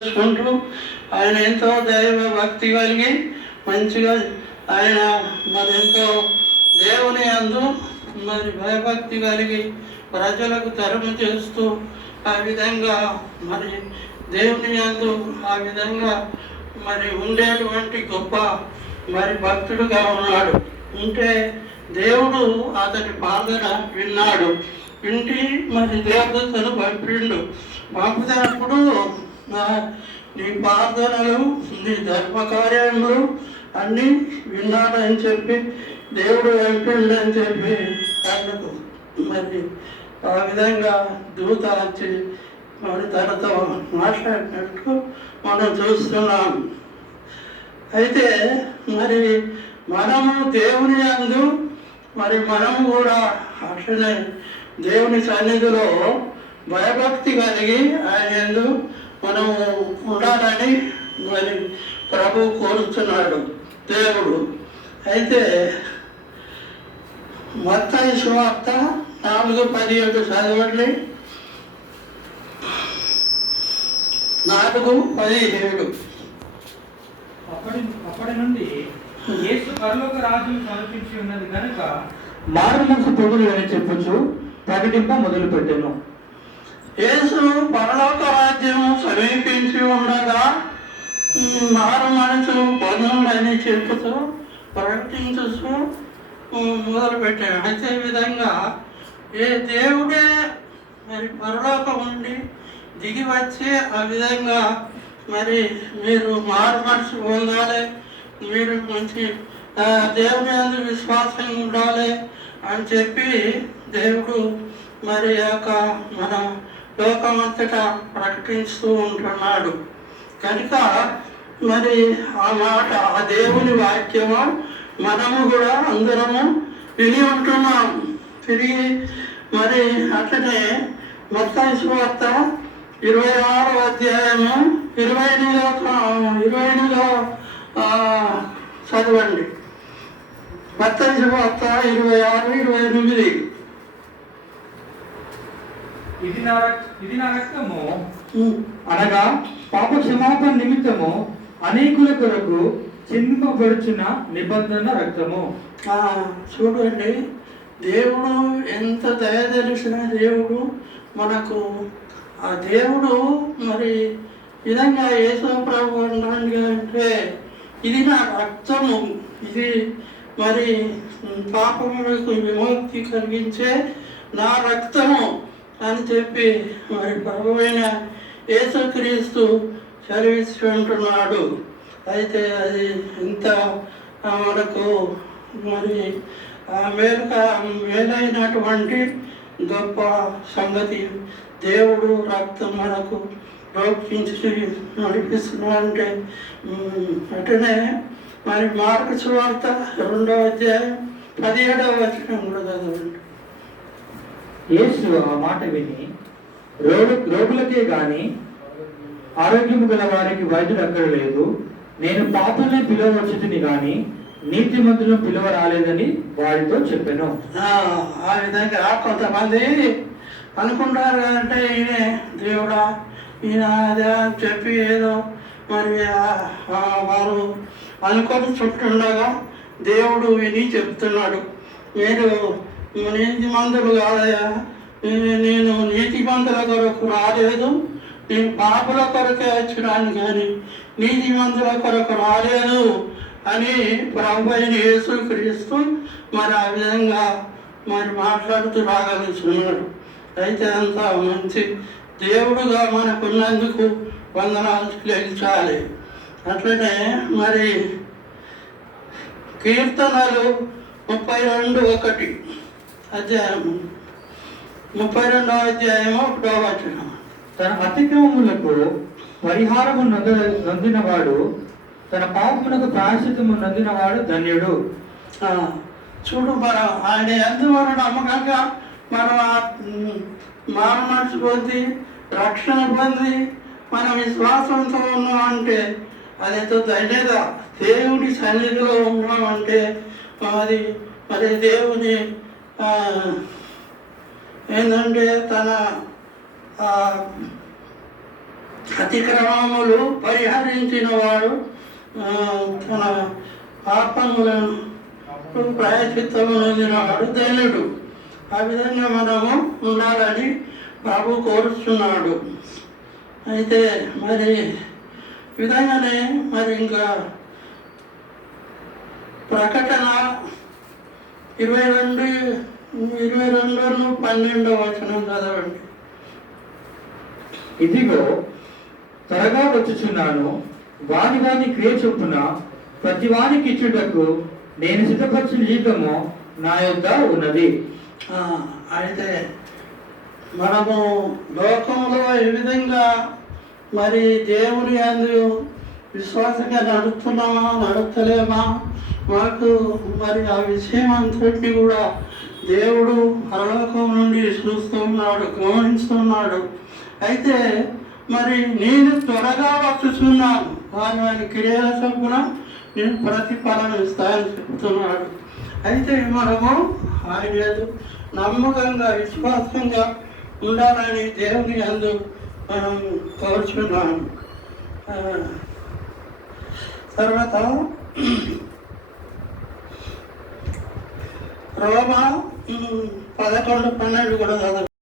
చేసుకుంటూ ఆయన ఎంతో దైవ భక్తి కలిగి మంచిగా ఆయన మరి ఎంతో దేవుని యందు మరి భయభక్తి కలిగి ప్రజలకు ధర్మ చేస్తూ ఆ విధంగా మరి దేవుని యందు ఆ విధంగా మరి ఉండేటువంటి గొప్ప మరి భక్తుడుగా ఉన్నాడు. ఉంటే దేవుడు అతని ప్రార్థన విన్నాడు. వింటి మరి దేవతను పంపినప్పుడు నీ ప్రార్థనలు నీ ధర్మకార్యములు అన్నీ విన్నాడని చెప్పి దేవుడు పంపిండని చెప్పి ఆయనకు మరి ఆ విధంగా దూత వచ్చి మరి తనతో మాట్లాడినట్టు మనం చూస్తున్నాం. అయితే మరి మనము దేవుని యందు మరి మనము కూడా అట్లనే దేవుని సన్నిధిలో భయభక్తి కలిగి ఆయన యందు మనము ఉండాలని మరి ప్రభు కోరుతున్నాడు దేవుడు. అయితే మత్తయి సువార్త 4:17 చదవండి. 4:17 అప్పటి నుండి యేసు పరలోక రాజ్యం సమీపించి ఉన్నది కనుక మారుమనసు పొగులు అని చెప్పొచ్చు ప్రకటింప మొదలు పెట్టాను. యేసు పరలోక రాజ్యం సమీపించి ఉండగా మారు మనసు పొందుడని చెప్పుతూ ప్రకటించు మొదలు పెట్టాడు. అయితే విధంగా ఏ దేవుడే మరి పరలోకం నుండి దిగి వచ్చి ఆ విధంగా మరి మీరు మారు మనసు పొందాలి, మీరు మంచి దేవుని యందు విశ్వాసంగా ఉండాలి అని చెప్పి దేవుడు మరి యొక్క మన లోకమంతటా ప్రకటిస్తూ ఉంటున్నాడు. కనుక మరి ఆ మాట ఆ దేవుని వాక్యము మనము కూడా అందరము విని ఉంటున్నాం. తిరిగి మరి అట్లనే మత్తయి సువార్త 26వ అధ్యాయము 28లో చదవండి. మత్తయి సువార్త 26-28. ఇది నా రక్తము అనగా పాప క్షమాపణ నిమిత్తము అనేకుల కొరకు చిందింపబడుచున్న నిబంధన రక్తము. చూడండి, దేవుడు ఎంత దయ తెలిసిన దేవుడు మనకు. ఆ దేవుడు మరి విధంగా యేసు ప్రభు అంటే ఇది నా రక్తము, ఇది మరి పాపములకు విముక్తి కలిగించే నా రక్తము అని చెప్పి మరి ప్రభువైన యేసుక్రీస్తు చదివిస్తుంటున్నాడు. అయితే అది ఎంత మనకు మరి మేలైనటువంటి గొప్ప సంగతి. దేవుడు రక్తం మనకు రోపించి నడిపిస్తున్నాడంటే అటనే మరి మార్కు సువార్త 2వ అధ్యాయం 17వ వచనం కూడా చదవండి. యేసు ఆ మాట విని రోగులకే గాని ఆరోగ్యము గల వారికి వైద్యుడు అక్కర్లేదు, నేను పాపుల్ని పిలవచ్చుని గాని నీతిమంతులను పిలువ రాలేదని వారితో చెప్పాను. ఆ విధంగా కొంతమంది అనుకుంటారు కదంటే ఈయన దేవుడా ఈయన అదే అని చెప్పి ఏదో మరి వారు అనుకొని చుట్టుండగా దేవుడు విని చెప్తున్నాడు, మీరు నీతిమంతులు కాదయా, నేను నీతిమంతుల కొరకు రాలేదు, నేను పాపుల కొరకే వచ్చినాను కానీ నీతిమంతుల కొరకు రాలేదు అని ప్రభువైన యేసుక్రీస్తు మరి ఆ విధంగా మరి మాట్లాడుతూ రాగలుగుతున్నాడు. అయితే అంత మంచి దేవుడుగా మనకున్నందుకు వందనాలు చెల్లించాలి. అట్లనే మరి కీర్తనలు 32:1 అధ్యాయం 32వ అధ్యాయము 1వ వచనం. తన అతిక్రమములకు పరిహారము నొందినవాడు, తన పాపమునకు ప్రాయశ్చిత్తము నొందినవాడు ధన్యుడు. చూడు, మనం ఆయన యందు మనం నమ్మకంగా మనం మారు మనసు పొంది రక్షణ పొంది మనం విశ్వాసంతో ఉన్నామంటే అదేంతో ధన్యత. దేవుడి సన్నిధిలో ఉన్నామంటే అది మరి దేవుని ఏంటంటే తన అతిక్రమములు పరిహరించిన వాడు తన పాపములను ప్రాయచిత్తము నొందినవాడు ధన్యుడు. ఆ విధంగా మనము ఉండాలని ప్రభు కోరుచున్నాడు. అయితే మరి విధంగానే మరి ఇంకా ప్రకటన 22:12 చదవండి. ఇదిగో త్వరగా వచ్చుచున్నాను, వాని వాని క్రియ చొప్పున ప్రతి వానికి ఇచ్చుటకు నేను సిద్ధపరిచిన జీతము నా యొద్ద ఉన్నది. అయితే మనము లోకంలో ఏ విధంగా మరి దేవుని యందు విశ్వాసంగా నడుస్తున్నామా నడుస్తలేమా, మాకు మరి ఆ విషయం అంతటిని కూడా దేవుడు పరలోకం నుండి చూస్తున్నాడు, గమనిస్తున్నాడు. అయితే మరి నేను త్వరగా వచ్చుచున్నాను, వాని క్రియల చొప్పున నేను ప్రతిఫలం ఇస్తానని చెప్తున్నాడు. అయితే మనము ఆయన నమ్మకంగా విశ్వాసంగా ఉండాలని దేవుని యందు మనం కోరుచున్నాము. తర్వాత రోమా 11:12 కూడా చదవండి.